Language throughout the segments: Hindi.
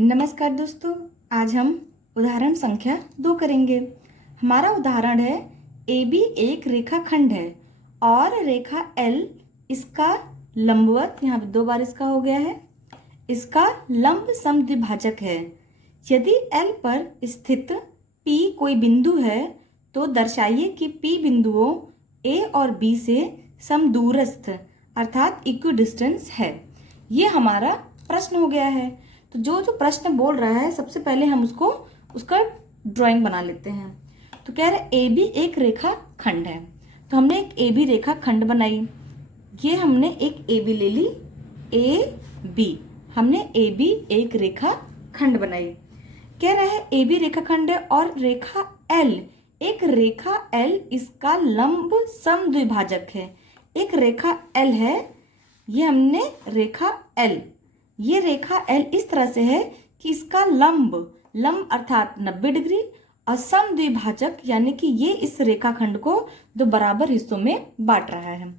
नमस्कार दोस्तों, आज हम उदाहरण संख्या 2 करेंगे। हमारा उदाहरण है AB एक रेखाखंड है और रेखा L इसका लंबवत, यहाँ पे 2 बार इसका हो गया है, इसका लंब समद्विभाजक है। यदि L पर स्थित P कोई बिंदु है तो दर्शाइए कि P बिंदुओं A और B से समदूरस्थ अर्थात इक्विडिस्टेंस है। ये हमारा प्रश्न हो गया है। तो जो प्रश्न बोल रहा है, सबसे पहले हम उसका ड्राइंग बना लेते हैं। तो कह रहे ए बी एक रेखा खंड है, तो हमने एक ए बी रेखा खंड बनाई। ये हमने एक ए बी ले ली, ए बी, हमने ए बी एक रेखा खंड बनाई। कह रहा है ए बी रेखा खंड है और रेखा एल, एक रेखा एल इसका लंब समद्विभाजक है। एक रेखा एल है, ये हमने रेखा एल, ये रेखा एल इस तरह से है कि इसका लंब अर्थात 90 डिग्री और समद्विभाजक यानी कि ये इस रेखाखंड को 2 बराबर हिस्सों में बांट रहा है।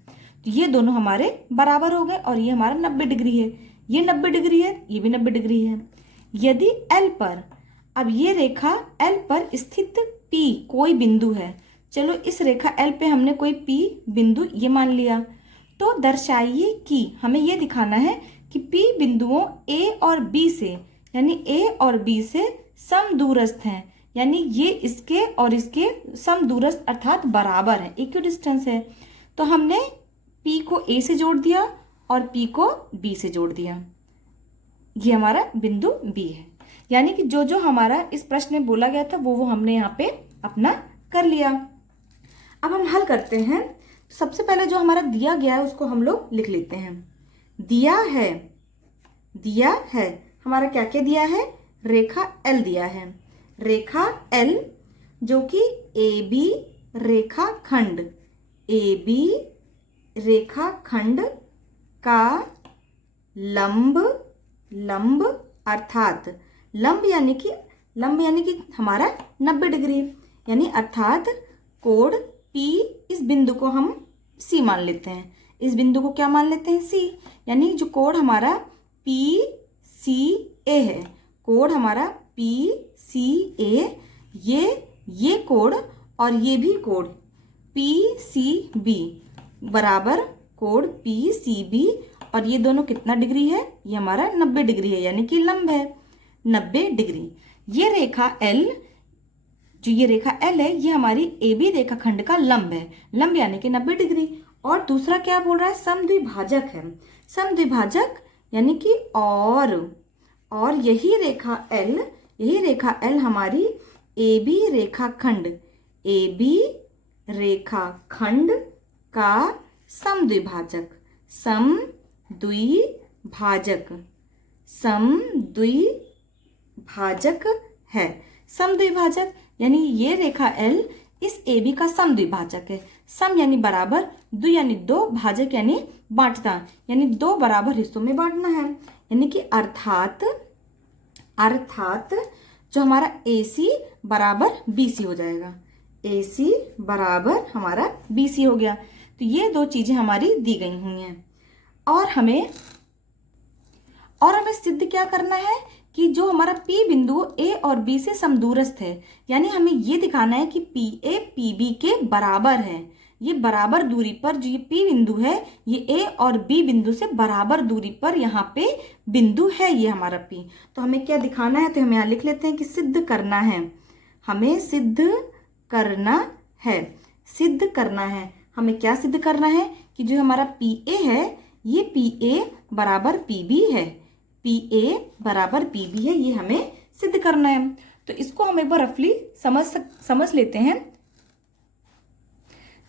तो ये दोनों हमारे बराबर हो गए और ये हमारा 90 डिग्री है, ये 90 डिग्री है, ये भी 90 डिग्री है। यदि एल पर, अब ये रेखा एल पर स्थित P कोई बिंदु है, चलो इस रेखा एल पे हमने कोई P बिंदु ये मान लिया, तो दर्शाइए कि हमें ये दिखाना है कि P बिंदुओं A और B से, यानी A और B से समदूरस्थ हैं, यानी ये इसके और इसके समदूरस्थ अर्थात बराबर है, इक्विडिस्टेंस है। तो हमने P को A से जोड़ दिया और P को B से जोड़ दिया, ये हमारा बिंदु B है। यानी कि जो हमारा इस प्रश्न में बोला गया था वो हमने यहाँ पे अपना कर लिया। अब हम हल करते हैं। सबसे पहले जो हमारा दिया गया है उसको हम लोग लिख लेते हैं। दिया है हमारा क्या क्या दिया है, रेखा L दिया है। रेखा L जो कि AB रेखाखंड, AB रेखाखंड का लंब अर्थात लंब यानी कि हमारा 90 डिग्री, यानी अर्थात कोण P, इस बिंदु को हम C मान लेते हैं। इस बिंदु को क्या मान लेते हैं, C, यानी जो कोण हमारा PCA है, कोण हमारा PCA, ये कोण और ये भी कोण PCB बराबर कोण PCB, और ये दोनों कितना डिग्री है, ये हमारा 90 डिग्री है, यानी कि लंब है 90 डिग्री। ये रेखा L, जो ये रेखा L है, ये हमारी AB रेखाखंड का लंब है, लंब यानी कि 90 डिग्री। और दूसरा क्या बोल रहा है, समद्विभाजक है, समद्विभाजक यानी कि और यही रेखा L हमारी AB रेखाखंड का समद्विभाजक है। समद्विभाजक यानी ये रेखा L इस AB का समद्विभाजक है। सम यानी बराबर, द्वि यानी 2, भाजक यानी बांटता, यानी 2 बराबर हिस्सों में बांटना है। यानी कि अर्थात जो हमारा AC बराबर BC हो जाएगा, AC बराबर हमारा BC हो गया। तो ये 2 चीजें हमारी दी गई हुई हैं और हमें सिद्ध क्या करना है कि जो हमारा P बिंदु A और B से समदूरस्थ है, यानी हमें ये दिखाना है कि PA PB के बराबर है। ये बराबर दूरी पर जो ये P बिंदु है, ये A और B बिंदु से बराबर दूरी पर यहाँ पे बिंदु है, ये हमारा P। तो हमें क्या दिखाना है, तो हम यहाँ लिख लेते हैं कि सिद्ध करना है, हमें सिद्ध करना है। हमें क्या सिद्ध करना है कि जो हमारा PA है, ये PA बराबर PB है, PA बराबर PB है, ये हमें सिद्ध करना है। तो इसको हम एक बार रफली समझ लेते हैं।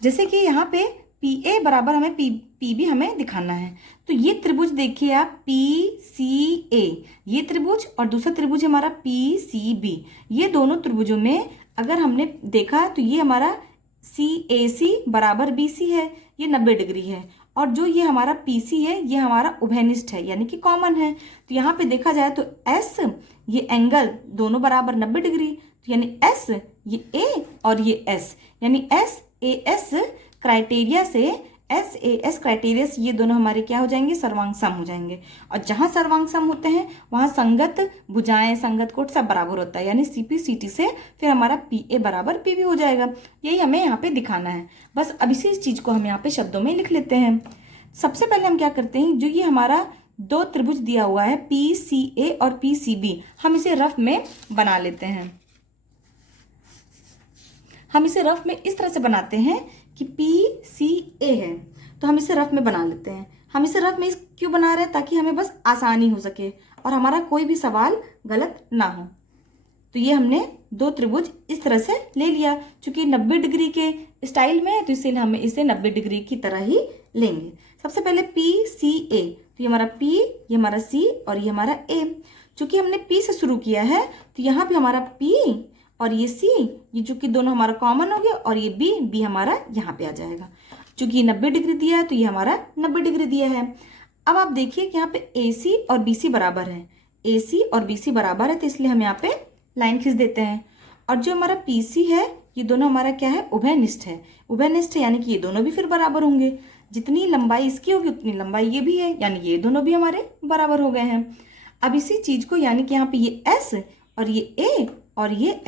जैसे कि यहाँ पे PA बराबर हमें PB हमें दिखाना है। तो ये त्रिभुज देखिए आप, PCA, ये त्रिभुज और दूसरा त्रिभुज हमारा PCB। ये दोनों त्रिभुजों में अगर हमने देखा तो ये हमारा CAC बराबर BC है, ये 90 डिग्री है, और जो ये हमारा PC है ये हमारा उभयनिष्ठ है, यानी कि कॉमन है। तो यहाँ पे देखा जाए तो S, ये एंगल दोनों बराबर 90 डिग्री, तो यानी S, ये A और ये S, यानी SAS क्राइटेरिया से SAS क्राइटेरिया से ये दोनों हमारे क्या हो जाएंगे, सर्वांग सम हो जाएंगे। और जहां सर्वांग सम होते हैं वहां संगत भुजाएं, संगत कोट सब बराबर होता है, यानी CP/CT से फिर हमारा PA बराबर PB हो जाएगा। यही हमें यहाँ पे दिखाना है। बस अब इसी चीज को हम यहाँ पे शब्दों में लिख लेते हैं। सबसे पहले हम क्या करते हैं, जो ये हमारा दो त्रिभुज दिया हुआ है PCA और PCB, हम इसे रफ में बना लेते हैं। हम इसे रफ में इस तरह से बनाते हैं कि PCA है, तो हम इसे रफ में बना लेते हैं। हम इसे रफ में क्यों बना रहे हैं, ताकि हमें बस आसानी हो सके और हमारा कोई भी सवाल गलत ना हो। तो ये हमने दो त्रिभुज इस तरह से ले लिया। चूंकि 90 डिग्री के स्टाइल में है तो इसीलिए हम इसे 90 डिग्री की तरह ही लेंगे। सबसे पहले PCA, तो ये हमारा P, ये हमारा C और ये हमारा A। चूंकि हमने P से शुरू किया है तो यहाँ भी हमारा P और ये C, ये चूंकि दोनों हमारा कॉमन हो गया, और ये B हमारा यहाँ पे आ जाएगा। चूंकि ये 90 डिग्री दिया है तो ये हमारा 90 डिग्री दिया है। अब आप देखिए कि यहाँ पे AC और BC बराबर है, AC और BC बराबर है, तो इसलिए हम यहाँ पे लाइन खींच देते हैं। और जो हमारा PC है ये दोनों हमारा क्या है, उभयनिष्ठ है। उभयनिष्ठ है यानी कि ये दोनों भी फिर बराबर होंगे। जितनी लंबाई इसकी होगी उतनी लंबाई ये भी है, यानी ये दोनों भी हमारे बराबर हो गए हैं। अब इसी चीज को, यानी कि यहाँ पे ये S और ये A और ये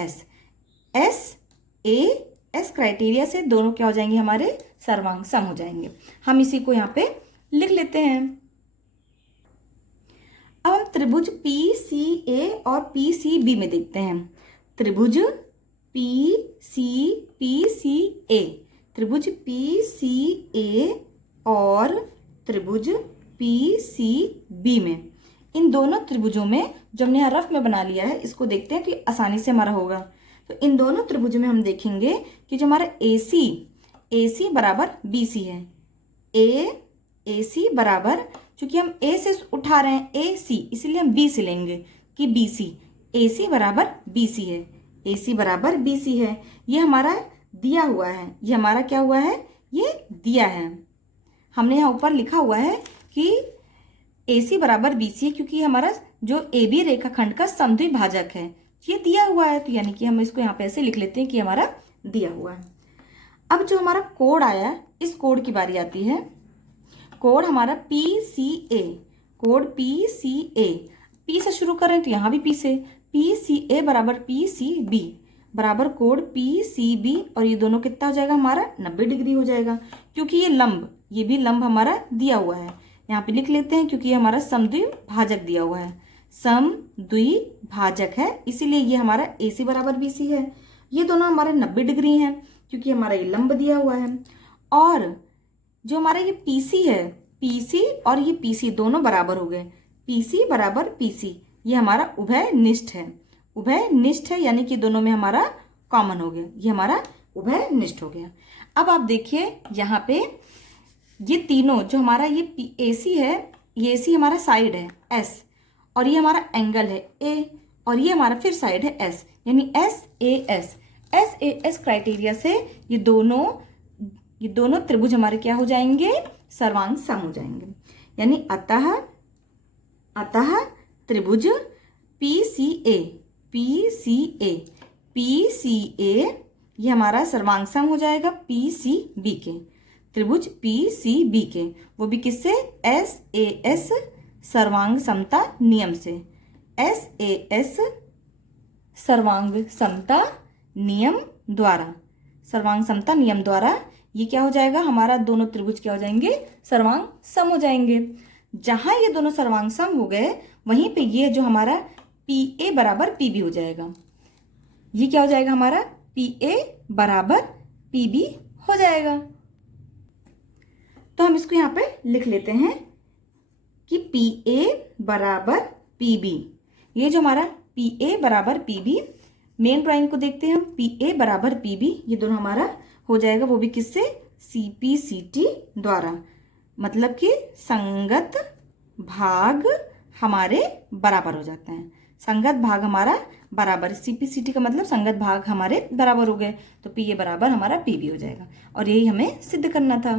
S क्राइटेरिया से दोनों क्या हो जाएंगे, हमारे सर्वांग सम हो जाएंगे। हम इसी को यहाँ पे लिख लेते हैं। अब हम त्रिभुज PCA और PCB में देखते हैं। त्रिभुज PCA, त्रिभुज PCA और त्रिभुज PCB में, इन दोनों त्रिभुजों में जो हमने यहाँ रफ में बना लिया है, इसको देखते हैं तो ये आसानी से हमारा होगा। तो इन दोनों त्रिभुजों में हम देखेंगे कि जो हमारा AC बराबर BC है, AC बराबर, चूंकि हम A से उठा रहे हैं AC, इसीलिए हम B से लेंगे कि BC, AC बराबर BC है, AC बराबर BC है। ये हमारा दिया हुआ है, ये हमारा क्या हुआ है, ये दिया है। हमने यहाँ ऊपर लिखा हुआ है कि AC बराबर BC है, क्योंकि हमारा जो AB रेखाखंड का समद्विभाजक है, ये दिया हुआ है। तो यानी कि हम इसको यहाँ पे ऐसे लिख लेते हैं कि हमारा दिया हुआ है। अब जो हमारा कोड आया, इस कोड की बारी आती है। कोड हमारा PCA, कोड PCA, P से शुरू करें तो यहाँ भी P से, PCA बराबर PCB बराबर कोड PCB, और ये दोनों कितना हो जाएगा, हमारा 90 डिग्री हो जाएगा। क्योंकि ये लंब, ये भी लंब हमारा दिया हुआ है, यहाँ पे लिख लेते हैं, क्योंकि ये हमारा समद्विभाजक दिया हुआ है, समद्विभाजक है, इसीलिए ये हमारा AC बराबर BC है। ये दोनों हमारे 90 डिग्री हैं, क्योंकि हमारा ये लंब दिया हुआ है। और जो हमारा ये PC है, PC और ये PC दोनों बराबर हो गए, PC बराबर PC, ये हमारा उभयनिष्ठ है। उभयनिष्ठ है यानी कि दोनों में हमारा कॉमन हो गया, ये हमारा उभयनिष्ठ हो गया। अब आप देखिए यहाँ पे ये तीनों, जो हमारा ये AC है, ये AC हमारा साइड है S, और ये हमारा एंगल है A, और ये हमारा फिर साइड है S, यानी SAS क्राइटेरिया से ये दोनों त्रिभुज हमारे क्या हो जाएंगे, सर्वांग सम हो जाएंगे। यानी अतः त्रिभुज PCA ये हमारा सर्वांग सम हो जाएगा PCB के, त्रिभुज PCB के, वो भी किससे, SAS सर्वांग समता नियम से, SAS सर्वांग समता नियम द्वारा, सर्वांग समता नियम द्वारा ये क्या हो जाएगा, हमारा दोनों त्रिभुज क्या हो जाएंगे, सर्वांग सम हो जाएंगे। जहां ये दोनों सर्वांग सम हो गए, वहीं पे ये जो हमारा PA बराबर PB हो जाएगा। ये क्या हो जाएगा, हमारा PA बराबर PB हो जाएगा। तो हम इसको यहाँ पे लिख लेते हैं कि PA बराबर PB, ये जो हमारा PA बराबर PB, मेन ड्राइंग को देखते हैं हम, PA बराबर PB, ये दोनों हमारा हो जाएगा, वो भी किससे, CP/CT द्वारा, मतलब कि संगत भाग हमारे बराबर हो जाते हैं। संगत भाग हमारा बराबर, CP/CT का मतलब संगत भाग हमारे बराबर हो गए, तो PA बराबर हमारा PB हो जाएगा। और यही हमें सिद्ध करना था।